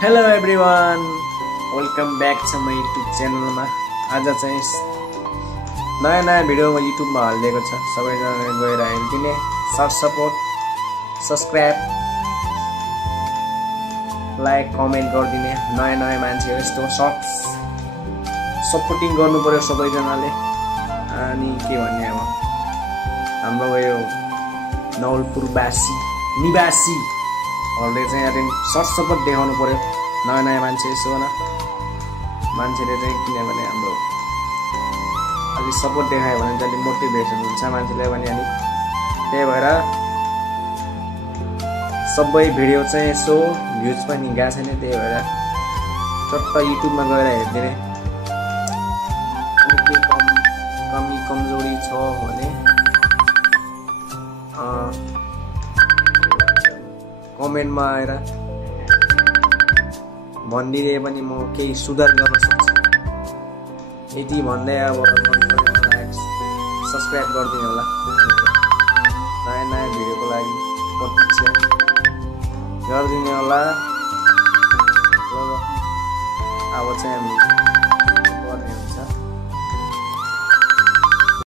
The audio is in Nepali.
हेलो एभ्रिवान, वेलकम ब्याक छ म युट्युब च्यानलमा। आज चाहिँ नयाँ भिडियो म युट्युबमा हालिदिएको छ। सबैजनाले गएर हेरिदिने, सपोर्ट, सब्सक्राइब, लाइक, कमेन्ट गरिदिने। नयाँ मान्छे हो, यस्तो सर्ट्स सपोर्टिङ गर्नु पर्यो सबैजनाले। अनि के भन्ने अब हाम्रो यो नवलपुरवासी निवासीहरूले चाहिँ अहिले सर्ट सपोर्ट देखाउनु पर्यो। नयाँ मान्छे यसो न मान्छेले चाहिँ, किनभने हाम्रो अलिक सपोर्ट देखायो भने चाहिँ अलिक मोटिभेसन हुन्छ मान्छेलाई पनि। अनि त्यही भएर सबै भिडियो चाहिँ यसो भ्युज पनि गएको छैन, त्यही भएर चट्ट युट्युबमा गएर हेरिदिने। अनि केही कमी कमजोरी छ भने कमेन्टमा आएर भनिदिए पनि म केही सुधार गर्न सक्छु। यति भन्दै अब सब्सक्राइब गरिदिनु होला। नयाँ भिडियोको लागि प्रतीक्षा गरिदिनु होला। अब चाहिँ हामी